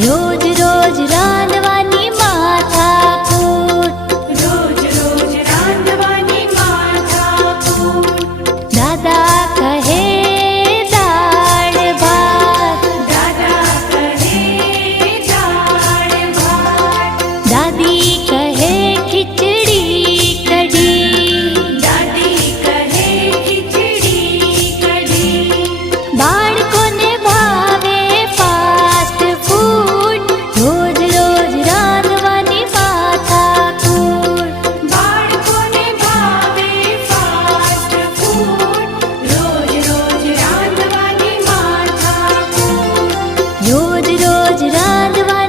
有 রোজ